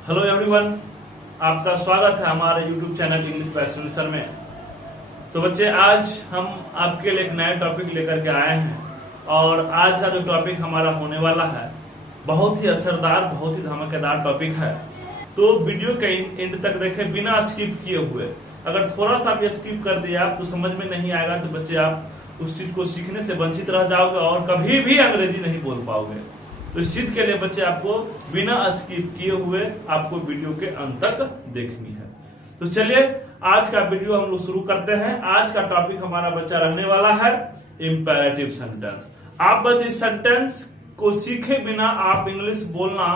Hello everyone, आपका स्वागत है हमारे YouTube channel English by sir में। तो बच्चे, आज हम आपके लिए एक नया टॉपिक लेकर के आए हैं और आज का जो टॉपिक हमारा होने वाला है बहुत ही असरदार, बहुत ही धमाकेदार टॉपिक है। तो वीडियो के एंड तक देखें बिना स्किप किए हुए। अगर थोड़ा सा भी स्किप कर दिया आप तो समझ में नहीं आएगा, तो बच्चे आप उस चीज को सीखने से वंचित रह जाओगे और कभी भी अंग्रेजी नहीं बोल पाओगे। तो इस चीज के लिए बच्चे आपको बिना स्किप किए हुए आपको वीडियो के अंत तक देखनी है। तो चलिए आज का वीडियो हम लोग शुरू करते हैं। आज का टॉपिक हमारा बच्चा रहने वाला है इंपेरेटिव सेंटेंस। आप बच्चे इस सेंटेंस को सीखे बिना आप इंग्लिश बोलना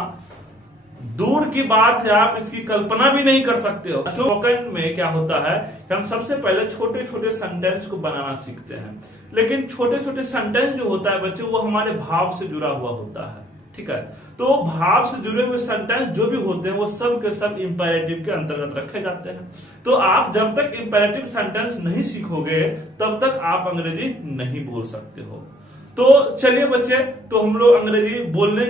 दूर की बात है, आप इसकी कल्पना भी नहीं कर सकते हो। स्पोकन में क्या होता है कि हम सबसे पहले छोटे छोटे सेंटेंस को बनाना सीखते हैं, लेकिन छोटे छोटे सेंटेंस जो होता है बच्चे वो हमारे भाव से जुड़ा हुआ होता है। ठीक है, तो भाव से जुड़े हुए सेंटेंस जो भी होते हैं वो सब के सब इंपेरेटिव के अंतर्गत रखे जाते हैं। तो आप जब तक इंपेरेटिव सेंटेंस नहीं सीखोगे तब तक आप अंग्रेजी नहीं बोल सकते हो। तो चलिए बच्चे, तो हम लोग अंग्रेजी बोलने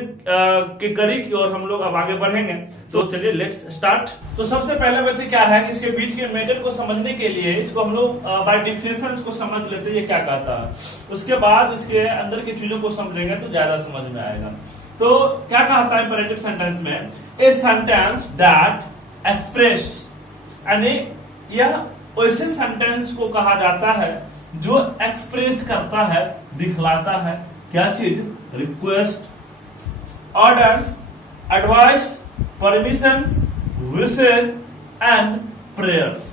के कड़ी की ओर हम लोग अब आगे बढ़ेंगे। तो चलिए लेट्स स्टार्ट। तो सबसे पहले बच्चे क्या है, इसके बीच के मैटर को समझने के लिए इसको हम लोग बाय डिफिनेशन को समझ लेते हैं ये क्या कहता है। उसके बाद इसके अंदर की चीजों को समझेंगे तो ज्यादा समझ में आएगा। तो क्या कहता है इंपेरेटिव सेंटेंस में, ए सेंटेंस दैट एक्सप्रेस, यानी यह वैसे सेंटेंस को कहा जाता है जो एक्सप्रेस करता है, दिखलाता है क्या चीज, request, orders, advice, permissions, wishes and prayers,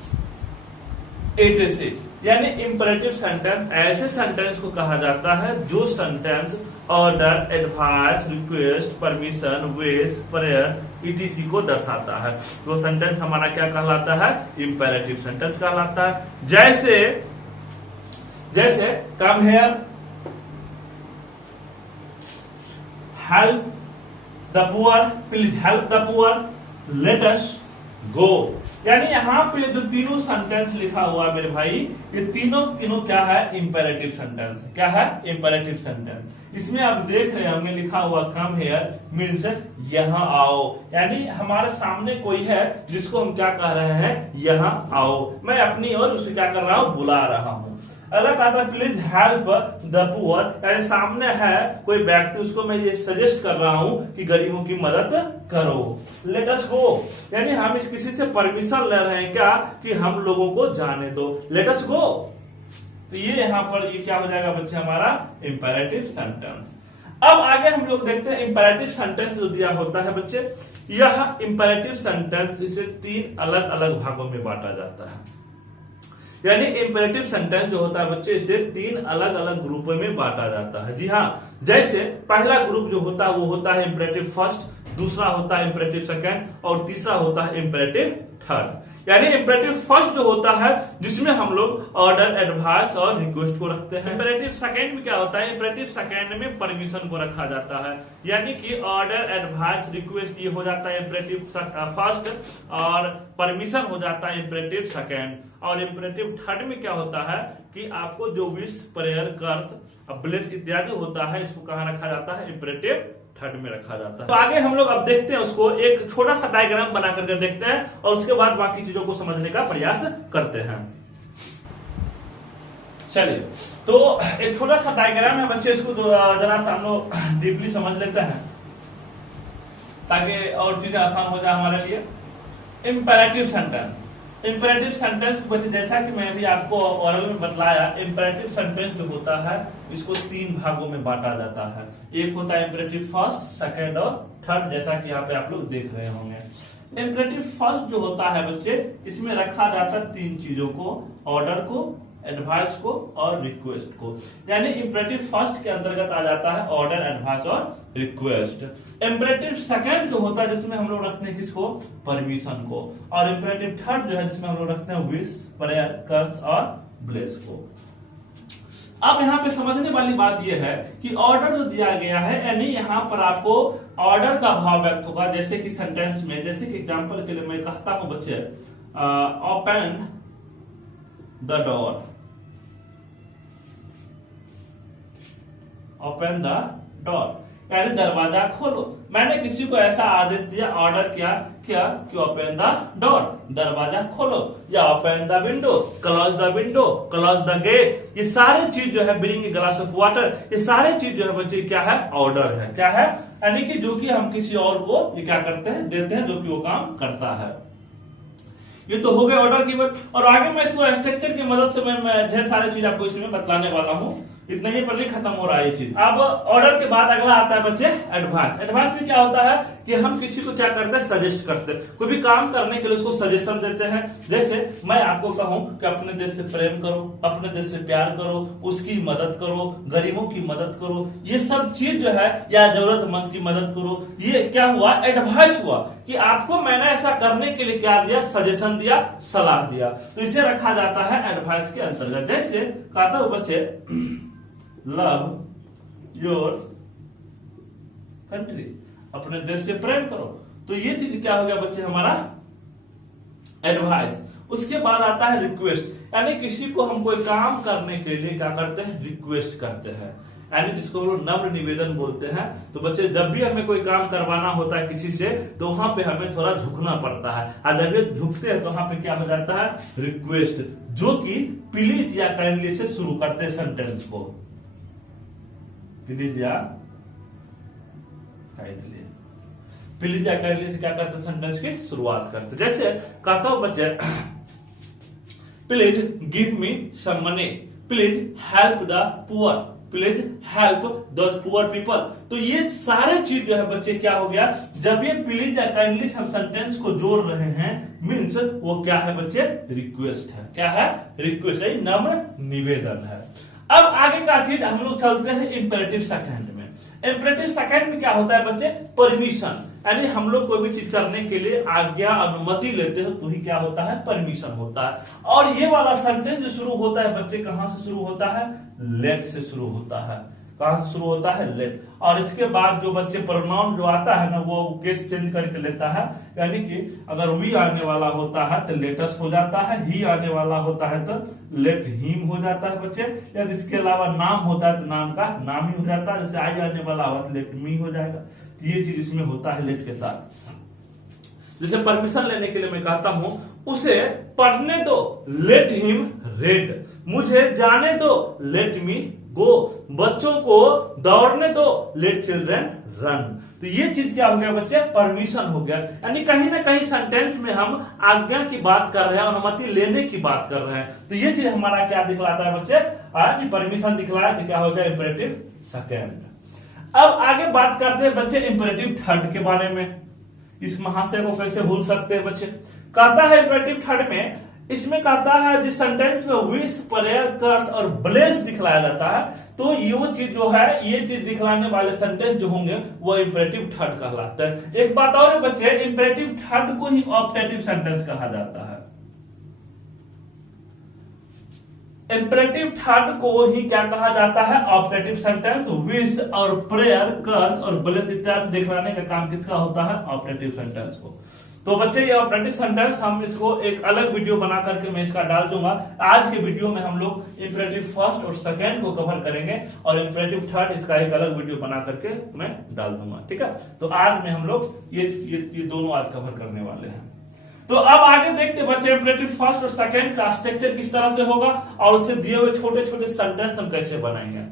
etc। यानी इंपेरेटिव सेंटेंस ऐसे सेंटेंस को कहा जाता है जो sentence order, advice, request, permission, wish, prayer etc को दर्शाता है। वो सेंटेंस हमारा क्या कहलाता है, इंपेरेटिव सेंटेंस कहलाता है। जैसे come here, help the poor, please help the poor, let us go. यानी यहाँ पे जो तीनों सेंटेंस लिखा हुआ है मेरे भाई, ये तीनों क्या है, इंपेरेटिव सेंटेंस। क्या है, इंपेरेटिव सेंटेंस। इसमें आप देख रहे होंगे लिखा हुआ कम हेयर मीन्स यहाँ आओ, यानी हमारे सामने कोई है जिसको हम क्या कह रहे हैं, यहाँ आओ। मैं अपनी ओर उसे क्या कर रहा हूँ, बुला रहा हूँ। अगला कहता है प्लीज हेल्प द पुअर, यानी सामने है कोई व्यक्ति, उसको मैं ये सजेस्ट कर रहा हूं कि गरीबों की मदद करो। लेट अस गो, यानी हम इस किसी से परमिशन ले रहे हैं क्या कि हम लोगों को जाने दो, लेट अस गो। तो ये यहाँ पर ये क्या हो जाएगा बच्चे, हमारा इंपेरेटिव सेंटेंस। अब आगे हम लोग देखते हैं इंपेरेटिव सेंटेंस जो दिया होता है बच्चे, यह इंपेरेटिव सेंटेंस इसे तीन अलग अलग भागों में बांटा जाता है। यानी इंपेरेटिव सेंटेंस जो होता है बच्चे इसे तीन अलग अलग ग्रुपों में बांटा जाता है। जी हाँ, जैसे पहला ग्रुप जो होता है वो होता है इंपेरेटिव फर्स्ट, दूसरा होता है इंपेरेटिव सेकंड और तीसरा होता है इंपेरेटिव थर्ड। यानी इंपेरेटिव फर्स्ट जो होता है जिसमें हम लोग ऑर्डर, एडवाइस और रिक्वेस्ट को रखते हैं। इंपेरेटिव सेकंड में क्या होता है, इंपेरेटिव सेकंड में परमिशन को रखा जाता है, यानी कि ऑर्डर, एडवाइस, रिक्वेस्ट ये हो जाता है इंपेरेटिव फर्स्ट और परमिशन हो जाता है इंपेरेटिव सेकंड। और इंपेरेटिव थर्ड में क्या होता है कि आपको जो विश, प्रेयर, कर्स, ब्लेस इत्यादि होता है इसको कहाँ रखा जाता है, इंपेरेटिव थर्ड में रखा जाता है। तो आगे हम लोग अब देखते हैं, उसको एक छोटा सा डायग्राम बना करके देखते हैं और उसके बाद बाकी चीजों को समझने का प्रयास करते हैं। चलिए, तो एक छोटा सा डायग्राम है बच्चे, इसको जरा सा हम लोग डीपली समझ लेते हैं ताकि और चीजें आसान हो जाए हमारे लिए। इंपेरेटिव सेंटेंस, इंपेरेटिव सेंटेंस बच्चे जैसा कि मैं भी आपको ओरल में बतलाया, इंपेरेटिव सेंटेंस जो होता है इसको तीन भागों में बांटा जाता है। एक होता है इंपेरेटिव फर्स्ट, सेकंड और थर्ड, जैसा कि यहाँ पे आप लोग देख रहे होंगे। इंपेरेटिव फर्स्ट जो होता है बच्चे इसमें रखा जाता है तीन चीजों को, ऑर्डर को, एडवाइस को और रिक्वेस्ट को। यानी इंपेरेटिव फर्स्ट के अंतर्गत आ जाता है ऑर्डर, एडवाइस और रिक्वेस्ट। इंपेरेटिव सेकंड जो होता है जिसमें हम लोग रखते हैं किसको, परमिशन को। और इंपेरेटिव थर्ड जो है जिसमें हम लोग रखते हैं विश, प्रेयर, कर्स और ब्लेस को। अब यहाँ पे समझने वाली बात यह है कि ऑर्डर जो दिया गया है, यानी यहाँ पर आपको ऑर्डर का भाव व्यक्त होगा। जैसे कि सेंटेंस में, जैसे कि एग्जांपल के लिए मैं कहता हूं बच्चे, open the door, open the door, यानी दरवाजा खोलो। मैंने किसी को ऐसा आदेश दिया, ऑर्डर किया क्या कि ओपन द डोर, दरवाजा खोलो, या open the window, close the window, close the gate. ये सारे चीज जो है, bring a glass of water, ये सारे चीज जो है बच्चे क्या है, ऑर्डर है। क्या है, यानी कि जो कि हम किसी और को ये क्या करते हैं, देते हैं, जो कि वो काम करता है। ये तो हो गया ऑर्डर की बात। और आगे मैं इसको स्ट्रक्चर की मदद से मैं ढेर सारी चीज आपको इसमें बतलाने वाला हूँ। इतना ही पहले खत्म हो रहा है ये चीज। अब ऑर्डर के बाद अगला आता है बच्चे एडवांस। एडवांस में क्या होता है कि हम किसी को क्या करते हैं, सजेस्ट करते हैं, कोई भी काम करने के लिए उसको सजेशन देते हैं। जैसे मैं आपको कहूं कि अपने देश से प्रेम करो, अपने देश से प्यार करो, उसकी मदद करो, गरीबों की मदद करो, ये सब चीज जो है, या जरूरतमंद की मदद करो। ये क्या हुआ, एडवाइस हुआ कि आपको मैंने ऐसा करने के लिए क्या दिया, सजेशन दिया, सलाह दिया। तो इसे रखा जाता है एडवाइस के अंतर्गत। जैसे कहता हूं बच्चे लव योर कंट्री, अपने देश से प्रेम करो। तो ये चीज क्या हो गया बच्चे, हमारा एडवाइस। उसके बाद आता है रिक्वेस्ट, यानी किसी को हम कोई काम करने के लिए क्या करते हैं, रिक्वेस्ट करते हैं, यानी जिसको हम लोग नम्र निवेदन बोलते हैं। तो बच्चे जब भी हमें कोई काम करवाना होता है किसी से, तो वहां पे हमें थोड़ा झुकना पड़ता है, और जब ये झुकते हैं तो वहां पे क्या हो जाता है, रिक्वेस्ट, जो कि प्लीज या काइंडली से शुरू करते हैं सेंटेंस को। प्लीज या काइंडली, प्लीज या काइंडली से क्या करते, सेंटेंस की शुरुआत करते। जैसे कहता हूं बच्चे please give me some money, please help the poor, please help the poor people. तो ये सारे चीज जो है बच्चे क्या हो गया, जब ये प्लीज या काइंडली हम सेंटेंस को जोड़ रहे हैं, मीन्स वो क्या है बच्चे, रिक्वेस्ट है। क्या है, रिक्वेस्ट है, नम्र निवेदन है। अब आगे का चीज हम लोग चलते हैं इंपेरेटिव सेकंड में। इंपेरेटिव सेकंड में क्या होता है बच्चे, परमिशन, यानी हम लोग कोई भी चीज करने के लिए आज्ञा, अनुमति लेते हैं, तो ही क्या होता है, परमिशन होता है। और ये वाला सेंटेंस जो शुरू होता है बच्चे, कहां से शुरू होता है, लेट से शुरू होता है। कहां से शुरू होता है, लेट। और इसके बाद जो बच्चे प्रोनाउन जो आता है ना, वो केस चेंज करके लेता है, यानी कि अगर वी आने वाला होता है तो लेटस हो जाता है, ही आने वाला होता है तो लेट हिम हो जाता है बच्चे। यदि इसके अलावा नाम होता है तो नाम का नाम ही हो जाता है। जैसे आई आने वाला हुआ तो लेट मी हो जाएगा। ये चीज इसमें होता है लेट के साथ। जैसे परमिशन लेने के लिए मैं कहता हूं उसे पढ़ने दो, लेट हिम रेड, मुझे जाने दो, लेट मी गो, बच्चों को दौड़ने दो, लेट चिल्ड्रन रन। तो ये चीज क्या हो गया बच्चे, परमिशन हो गया। यानी कहीं ना कहीं सेंटेंस में हम आज्ञा की बात कर रहे हैं, अनुमति लेने की बात कर रहे हैं। तो ये चीज हमारा क्या दिखलाता है बच्चे, परमिशन दिखलाया, तो क्या हो गया, इंपेरेटिव सेकंड। अब आगे बात करते हैं बच्चे इंपेरेटिव थर्ड के बारे में। इस महाशय को कैसे भूल सकते हैं बच्चे। कहता है इंपेरेटिव थर्ड में, इसमें कहता है जिस सेंटेंस में विश, प्रेयर, कर्स और ब्लेस दिखलाया जाता है, तो ये चीज जो है, ये चीज दिखलाने वाले सेंटेंस जो होंगे वो इंपेरेटिव थर्ड कहलाते हैं। एक बात और है बच्चे, इंपेरेटिव थर्ड को ही ऑप्टेटिव सेंटेंस कहा जाता है। इंपेरेटिव थर्ड को ही क्या कहा जाता है, ऑप्टेटिव सेंटेंस। विश और प्रेयर, कर्स और ब्लेस इत्यादि दिखलाने का काम किसका होता है, ऑप्टेटिव सेंटेंस को। तो बच्चे ये ऑप्टेटिव सेंटेंस हम इसको एक अलग वीडियो बना करके मैं इसका डाल दूंगा। आज के वीडियो में हम लोग इंपेरेटिव फर्स्ट और सेकंड को कवर करेंगे, और इंपेरेटिव थर्ड इसका एक अलग वीडियो बना करके मैं डाल दूंगा, ठीक है। तो आज में हम लोग ये दोनों आज कवर करने वाले हैं। तो अब आगे देखते बच्चे इंपेरेटिव फर्स्ट और सेकंड का स्ट्रक्चर किस तरह से होगा, और उससे दिए हुए छोटे छोटे सेंटेंस हम कैसे बनाएंगे।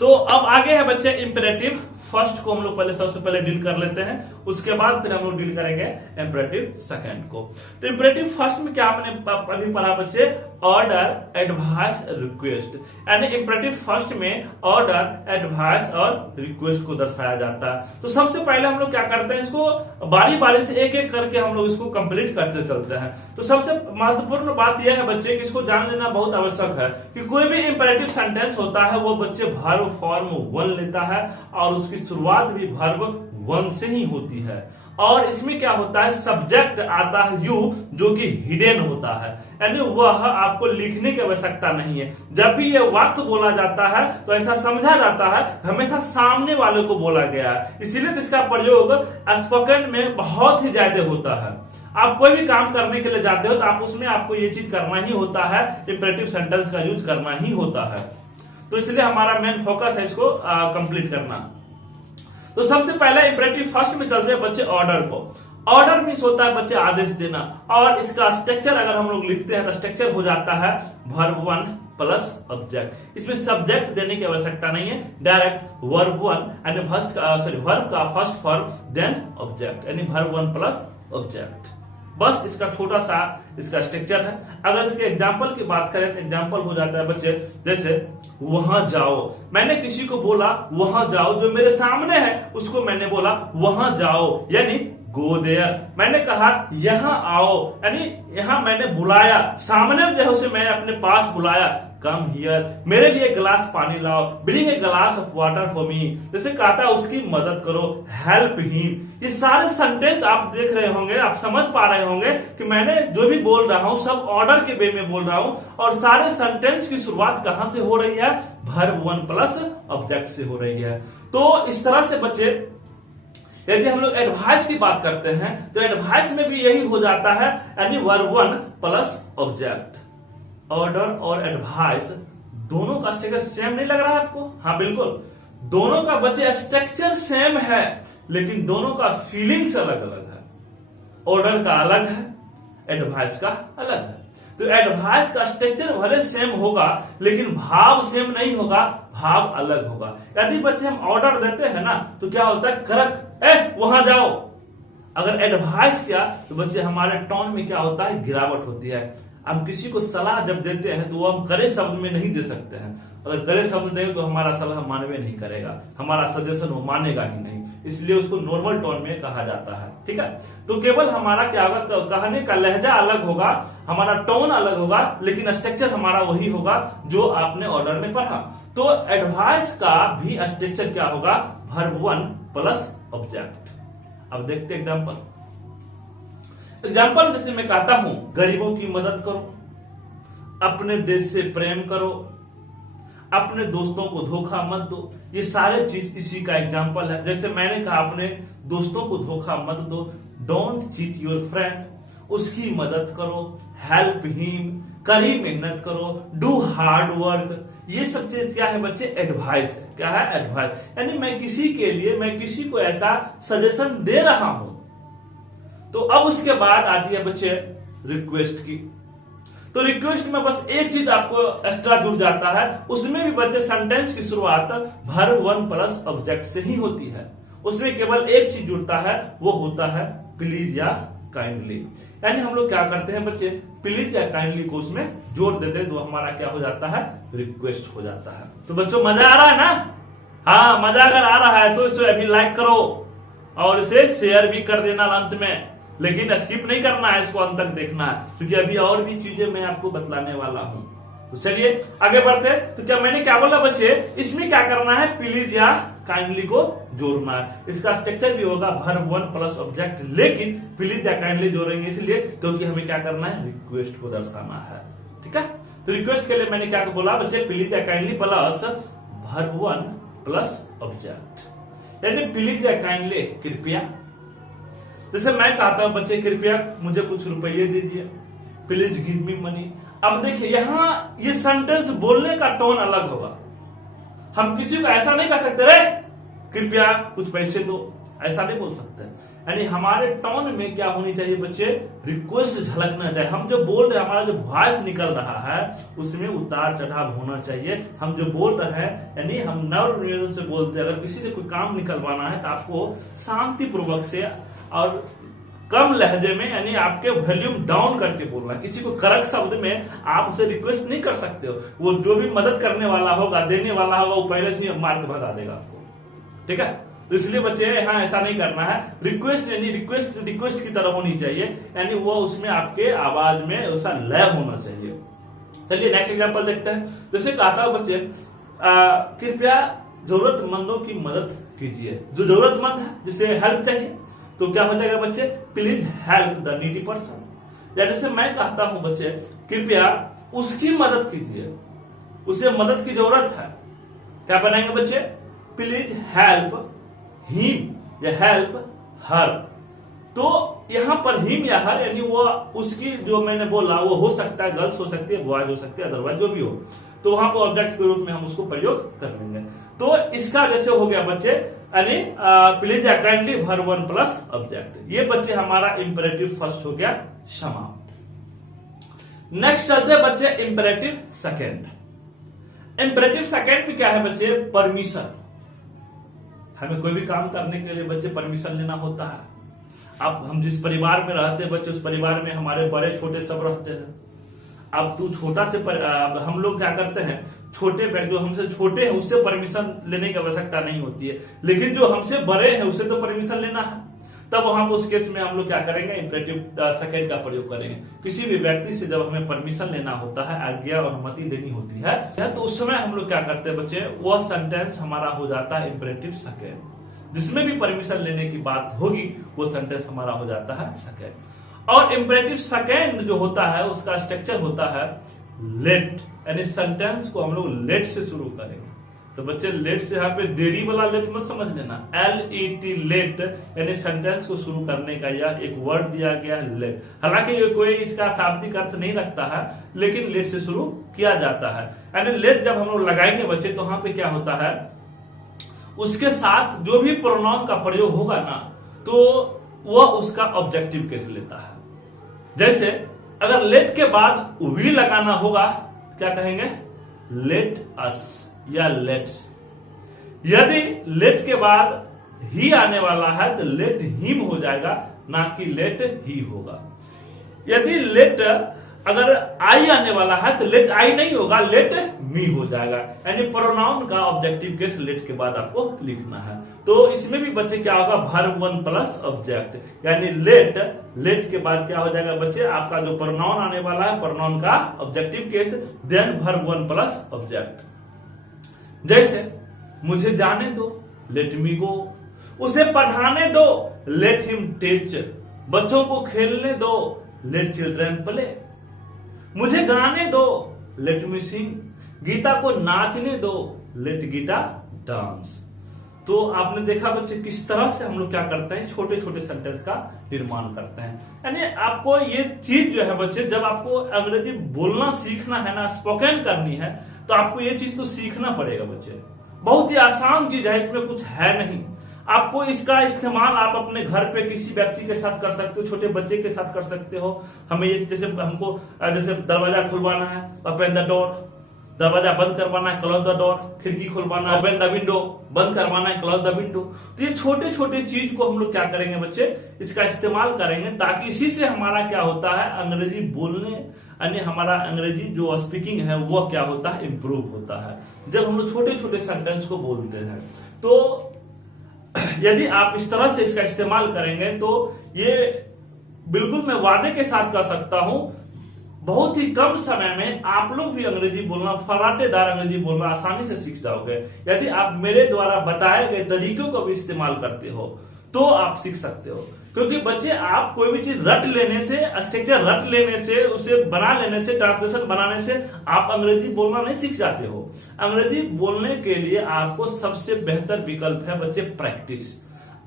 तो अब आगे है बच्चे इंपेरेटिव फर्स्ट को हम लोग पहले सबसे पहले डील कर लेते हैं, उसके बाद फिर हम लोग डील करेंगे इंपेरेटिव सेकंड को। तो इंपेरेटिव फर्स्ट में क्या आपने अभी पढ़ा बच्चे, ऑर्डर, एडवाइस, रिक्वेस्ट। यानी इंपेरेटिव फर्स्ट में ऑर्डर, एडवाइस और रिक्वेस्ट को दर्शाया जाता है। तो सबसे पहले हम लोग क्या करते हैं, इसको बारी बारी से एक एक करके हम लोग इसको कंप्लीट करते चलते हैं। तो सबसे महत्वपूर्ण बात यह है बच्चे कि इसको जान लेना बहुत आवश्यक है कि कोई भी इंपेरेटिव सेंटेंस होता है वो बच्चे वर्ब फॉर्म 1 लेता है, और उसकी शुरुआत भी वर्ब 1 से ही होती है। और इसमें क्या होता है, सब्जेक्ट आता है यू, जो कि हिडन होता है, यानी वह आपको लिखने की आवश्यकता नहीं है। जब भी यह वाक्य बोला जाता है तो ऐसा समझा जाता है हमेशा सामने वाले को बोला गया है, इसीलिए इसका प्रयोग स्पोकन में बहुत ही ज्यादा होता है। आप कोई भी काम करने के लिए जाते हो तो आप उसमें आपको ये चीज करना ही होता है, इंपेरेटिव सेंटेंस का यूज करना ही होता है। तो इसलिए हमारा मेन फोकस है इसको कंप्लीट करना। तो सबसे पहले इंपरेटिव फर्स्ट में चलते हैं बच्चे ऑर्डर को। ऑर्डर मीन्स होता है बच्चे आदेश देना, और इसका स्ट्रक्चर अगर हम लोग लिखते हैं तो स्ट्रक्चर हो जाता है वर्ब 1 प्लस ऑब्जेक्ट। इसमें सब्जेक्ट देने की आवश्यकता नहीं है, डायरेक्ट वर्ब 1 यानी वर्ब का फर्स्ट फॉर्म देन ऑब्जेक्ट, यानी वर्ब 1 प्लस ऑब्जेक्ट। बस इसका छोटा सा इसका स्ट्रक्चर है। अगर इसके एग्जाम्पल की बात करें तो एग्जाम्पल हो जाता है बच्चे जैसे वहां जाओ। मैंने किसी को बोला वहां जाओ, जो मेरे सामने है उसको मैंने बोला वहां जाओ, यानी गो देयर। मैंने कहा यहां आओ, यानी यहां मैंने बुलाया, सामने जो है उसे मैंने अपने पास बुलाया, कम हियर, मेरे लिए गिलास पानी लाओ, bring a glass of water for me. जैसे कहा था उसकी मदद करो, हेल्प हिम। ये सारे सेंटेंस आप देख रहे होंगे, आप समझ पा रहे होंगे कि मैंने जो भी बोल रहा हूं सब ऑर्डर के वे में बोल रहा हूं, और सारे सेंटेंस की शुरुआत कहां से हो रही है, वर्ब 1 प्लस ऑब्जेक्ट से हो रही है। तो इस तरह से बच्चे यदि हम लोग एडवाइस की बात करते हैं तो एडवाइस में भी यही हो जाता है, यानी वर्ब 1 प्लस ऑब्जेक्ट। ऑर्डर और एडवाइस दोनों का स्ट्रक्चर सेम नहीं लग रहा है आपको? हाँ बिल्कुल, दोनों का बच्चे स्ट्रक्चर सेम है, लेकिन दोनों का फीलिंग्स अलग अलग है। ऑर्डर का अलग है, एडवाइस का अलग है। तो एडवाइस का स्ट्रक्चर भले सेम होगा लेकिन भाव सेम नहीं होगा, भाव अलग होगा। यदि बच्चे हम ऑर्डर देते हैं ना तो क्या होता है, करेक्ट वहां जाओ। अगर एडवाइस किया तो बच्चे हमारे टोन में क्या होता है, गिरावट होती है। हम किसी को सलाह जब देते हैं तो वो हम करे शब्द में नहीं दे सकते हैं। अगर करे शब्द दें तो हमारा सलाह मानवे नहीं करेगा, हमारा सजेशन वो मानेगा ही नहीं, इसलिए उसको नॉर्मल टोन में कहा जाता है। ठीक है, तो केवल हमारा क्या होगा, कहने का लहजा अलग होगा, हमारा टोन अलग होगा, लेकिन स्ट्रक्चर हमारा वही होगा जो आपने ऑर्डर में पढ़ा। तो एडवाइस का भी स्ट्रक्चर क्या होगा, वर्ब 1 प्लस ऑब्जेक्ट। अब देखते एग्जाम्पल। एग्जाम्पल जैसे मैं कहता हूं गरीबों की मदद करो, अपने देश से प्रेम करो, अपने दोस्तों को धोखा मत दो। ये सारे चीज इसी का एग्जाम्पल है। जैसे मैंने कहा अपने दोस्तों को धोखा मत दो, डोंट चीट योर फ्रेंड, उसकी मदद करो, हेल्प हिम, कड़ी मेहनत करो, डू हार्ड वर्क। ये सब चीज क्या है बच्चे, एडवाइस है। क्या है, एडवाइस, यानी मैं किसी के लिए, मैं किसी को ऐसा सजेशन दे रहा हूं। तो अब उसके बाद आती है बच्चे रिक्वेस्ट की। तो रिक्वेस्ट में बस एक चीज आपको एक्स्ट्रा जुड़ जाता है, उसमें भी बच्चे सेंटेंस की शुरुआत वर्ब 1 प्लस ऑब्जेक्ट से ही होती है। उसमें केवल एक चीज जुड़ता है, वो होता है प्लीज या काइंडली। यानी हम लोग क्या करते हैं बच्चे, प्लीज या काइंडली को उसमें जोड़ देते हैं, तो हमारा क्या हो जाता है, रिक्वेस्ट हो जाता है। तो बच्चों मजा आ रहा है ना? हाँ, मजा अगर आ रहा है तो इसे अभी लाइक करो और इसे शेयर भी कर देना अंत में, लेकिन स्किप नहीं करना है, इसको अंत तक देखना है, क्योंकि अभी और भी चीजें मैं आपको बतलाने वाला हूं। तो चलिए आगे बढ़ते। तो क्या मैंने क्या बोला बच्चे, इसमें क्या करना है, प्लीज या काइंडली को जोड़ना है। इसका स्ट्रक्चर भी होगा वर्ब 1 प्लस ऑब्जेक्ट, लेकिन प्लीज या काइंडली जोड़ेंगे इसलिए क्योंकि हमें क्या करना है, रिक्वेस्ट को दर्शाना है। ठीक है, तो रिक्वेस्ट के लिए मैंने क्या बोला बच्चे, प्लीज या kindly plus verb 1 plus object, यानी प्लीज या काइंडली कृपया। जैसे मैं कहता हूं बच्चे कृपया मुझे कुछ रुपये दीजिए, प्लीज गिव मी मनी। अब देखिए यहां ये सेंटेंस बोलने का टोन अलग होगा। हम किसी को ऐसा नहीं कह सकते रे कृपया कुछ पैसे दो, ऐसा नहीं बोल सकते। यानी हमारे टोन में क्या होनी चाहिए बच्चे, रिक्वेस्ट झलकना चाहिए। हम जो बोल रहे हैं, हमारा जो वॉइस निकल रहा है उसमें उतार चढ़ाव होना चाहिए। हम जो बोल रहे हैं यानी हम नव निवेदन से बोलते हैं। अगर किसी से कोई काम निकलवाना है तो आपको शांति पूर्वक से और कम लहजे में, यानी आपके वॉल्यूम डाउन करके बोलना है। किसी को कड़क शब्द में आप उसे रिक्वेस्ट नहीं कर सकते हो। वो जो भी मदद करने वाला होगा, देने वाला होगा, वो पहले से मार के भगा देगा आपको। ठीक है, तो इसलिए बच्चे यहाँ ऐसा नहीं करना है। रिक्वेस्ट यानी रिक्वेस्ट की तरह होनी चाहिए, यानी वो उसमें आपके आवाज में ऐसा लय होना चाहिए। चलिए नेक्स्ट एग्जाम्पल देखते हैं। जैसे कहा था बच्चे कृपया जरूरतमंदों की मदद कीजिए। जो जरूरतमंद है, जिसे हेल्प चाहिए, तो क्या हो जाएगा बच्चे, please help the needy person. या जैसे मैं कहता हूं बच्चे कृपया उसकी मदद कीजिए, उसे मदद की जरूरत है, क्या बनाएंगे बच्चे, प्लीज हेल्प हिम या हेल्प हर। तो यहां पर हिम या हर यानी वो उसकी, जो मैंने बोला वो हो सकता है गर्ल्स हो सकती है, बॉयज हो सकती है, अदरवाइज जो भी हो, तो वहां पर ऑब्जेक्ट के रूप में हम उसको प्रयोग कर लेंगे। तो इसका जैसे हो गया बच्चे यानी प्लीज काइंडली भर वन प्लस ऑब्जेक्ट। ये बच्चे हमारा इंपेरेटिव फर्स्ट हो गया समाप्त। नेक्स्ट चलते हैं बच्चे इंपेरेटिव सेकेंड। इंपेरेटिव सेकेंड में क्या है बच्चे? परमिशन। हमें कोई भी काम करने के लिए बच्चे परमिशन लेना होता है। अब हम जिस परिवार में रहते हैं बच्चे, उस परिवार में हमारे बड़े छोटे सब रहते हैं। अब तू छोटा से हम लोग क्या करते हैं, छोटे जो हमसे छोटे हैं उससे परमिशन लेने की आवश्यकता नहीं होती है, लेकिन जो हमसे बड़े हैं उससे तो परमिशन लेना है। तब वहां पर उस केस में हम लोग क्या करेंगे? इंपेरेटिव सेकेंड का प्रयोग करेंगे। किसी भी व्यक्ति से जब हमें परमिशन लेना होता है, आज्ञा और अनुमति लेनी होती है, तो उस समय हम लोग क्या करते हैं बच्चे? वह सेंटेंस हमारा हो जाता है इंपेरेटिव सेकेंड। जिसमें भी परमिशन लेने की बात होगी वो सेंटेंस हमारा हो जाता है सेकेंड। और इंपेरेटिव सेकेंड जो होता है उसका स्ट्रक्चर होता है लेट, यानी सेंटेंस को हम लोग लेट से शुरू करेंगे। तो बच्चे लेट से यहाँ पे देरी वाला लेट मत समझ लेना, LET लेट, यानी सेंटेंस को शुरू करने का यह एक वर्ड दिया गया है लेट। हालांकि ये कोई इसका शाब्दिक अर्थ नहीं रखता है, लेकिन लेट से शुरू किया जाता है। यानी लेट जब हम लोग लगाएंगे बच्चे तो वहां पे क्या होता है, उसके साथ जो भी प्रोनाउन का प्रयोग होगा ना, तो वह उसका ऑब्जेक्टिव केस लेता है। जैसे अगर लेट के बाद वी लगाना होगा, क्या कहेंगे? लेट अस या लेट्स। यदि लेट के बाद ही आने वाला है तो लेट हिम हो जाएगा, ना कि लेट ही होगा। यदि लेट अगर आई आने वाला है तो लेट आई नहीं होगा, लेट मी हो जाएगा। यानी प्रोनाउन का ऑब्जेक्टिव केस लेट के बाद आपको लिखना है। तो इसमें भी बच्चे क्या होगा? भर वन प्लस ऑब्जेक्ट, यानी लेट के बाद क्या हो जाएगा बच्चे? आपका जो प्रोनाउन आने वाला है, प्रोनाउन का ऑब्जेक्टिव केस, देन भर वन प्लस ऑब्जेक्ट। जैसे मुझे जाने दो, लेट मी गो। उसे पढ़ाने दो, लेट हिम टीच। बच्चों को खेलने दो, लेट चिल्ड्रन प्ले। मुझे गाने दो, लेट मी सिंग। गीता को नाचने दो, लेट गीता डांस। तो आपने देखा बच्चे किस तरह से हम लोग क्या करते हैं, छोटे छोटे सेंटेंस का निर्माण करते हैं। यानी आपको ये चीज जो है बच्चे, जब आपको अंग्रेजी बोलना सीखना है ना, स्पोकन करनी है, तो आपको ये चीज तो सीखना पड़ेगा बच्चे। बहुत ही आसान चीज है, इसमें कुछ है नहीं। आपको इसका इस्तेमाल आप अपने घर पे किसी व्यक्ति के साथ कर सकते हो, छोटे बच्चे के साथ कर सकते हो। हमें ये जैसे हमको जैसे दरवाजा खुलवाना है, ओपन द डोर। दरवाजा बंद करवाना है, क्लोज द डोर। खिड़की खुलवाना है, ओपन द विंडो। बंद करवाना है, क्लोज द विंडो। तो ये छोटे छोटे चीज को हम लोग क्या करेंगे बच्चे? इसका इस्तेमाल करेंगे, ताकि इसी से हमारा क्या होता है, अंग्रेजी बोलने, यानी हमारा अंग्रेजी जो स्पीकिंग है वो क्या होता है? इंप्रूव होता है, जब हम लोग छोटे छोटे सेंटेंस को बोलते हैं। तो यदि आप इस तरह से इसका इस्तेमाल करेंगे तो ये बिल्कुल मैं वादे के साथ कह सकता हूं, बहुत ही कम समय में आप लोग भी अंग्रेजी बोलना, फराटेदार अंग्रेजी बोलना आसानी से सीख जाओगे। यदि आप मेरे द्वारा बताए गए तरीकों का भी इस्तेमाल करते हो तो आप सीख सकते हो। क्योंकि बच्चे आप कोई भी चीज रट लेने से, स्ट्रक्चर रट लेने से, उसे बना लेने से, ट्रांसलेशन बनाने से आप अंग्रेजी बोलना नहीं सीख जाते हो। अंग्रेजी बोलने के लिए आपको सबसे बेहतर विकल्प है बच्चे प्रैक्टिस।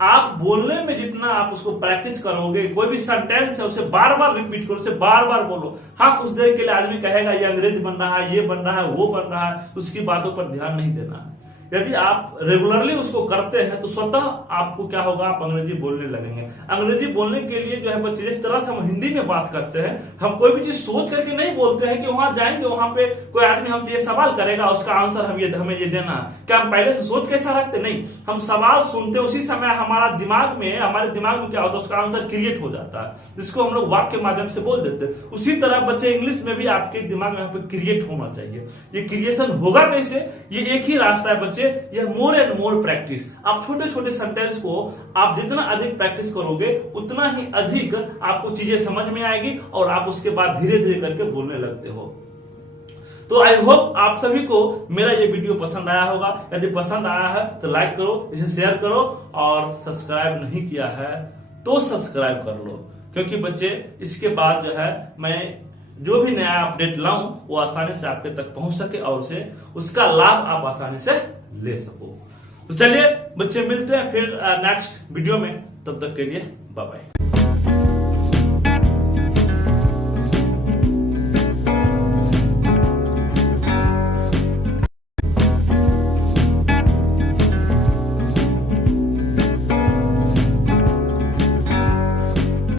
आप बोलने में जितना आप उसको प्रैक्टिस करोगे, कोई भी सेंटेंस है उसे बार बार रिपीट करो, उसे बार बार बोलो। हाँ, कुछ देर के लिए आदमी कहेगा ये अंग्रेज बन रहा है, ये बन रहा है, वो बन रहा है, उसकी बातों पर ध्यान नहीं देना है। यदि आप रेगुलरली उसको करते हैं तो स्वतः आपको क्या होगा, आप अंग्रेजी बोलने लगेंगे। अंग्रेजी बोलने के लिए जो है बच्चे, जिस तरह से हम हिंदी में बात करते हैं, हम कोई भी चीज सोच करके नहीं बोलते हैं कि वहां जाएंगे, वहां पे कोई आदमी हमसे ये सवाल करेगा, उसका आंसर हमें ये देना है। क्या हम पहले से सोच कैसा रखते? नहीं, हम सवाल सुनते उसी समय हमारे दिमाग में क्या होता है, उसका आंसर क्रिएट हो जाता है, जिसको हम लोग वाक्य के माध्यम से बोल देते हैं। उसी तरह बच्चे इंग्लिश में भी आपके दिमाग में यहाँ पे क्रिएट होना चाहिए। ये क्रिएशन होगा कैसे? ये एक ही रास्ता है बच्चे, यह मोर एंड मोर प्रैक्टिस। आप छोटे छोटे सेंटेंस को आप जितना अधिक प्रैक्टिस करोगे उतना ही अधिक आपको चीजें समझ में आएगी और आप उसके बाद धीरे धीरे करके बोलने लगते हो। तो आई होप आप सभी को मेरा ये वीडियो पसंद आया होगा। यदि पसंद आया है तो लाइक करो, इसे शेयर करो, और सब्सक्राइब नहीं किया है तो सब्सक्राइब कर लो, क्योंकि बच्चे इसके बाद जो है मैं जो भी नया अपडेट लाऊं वो आसानी से आपके तक पहुंच सके और उसे उसका लाभ आप आसानी से ले सको। तो चलिए बच्चे, मिलते हैं फिर नेक्स्ट वीडियो में। तब तक के लिए बाय बाय।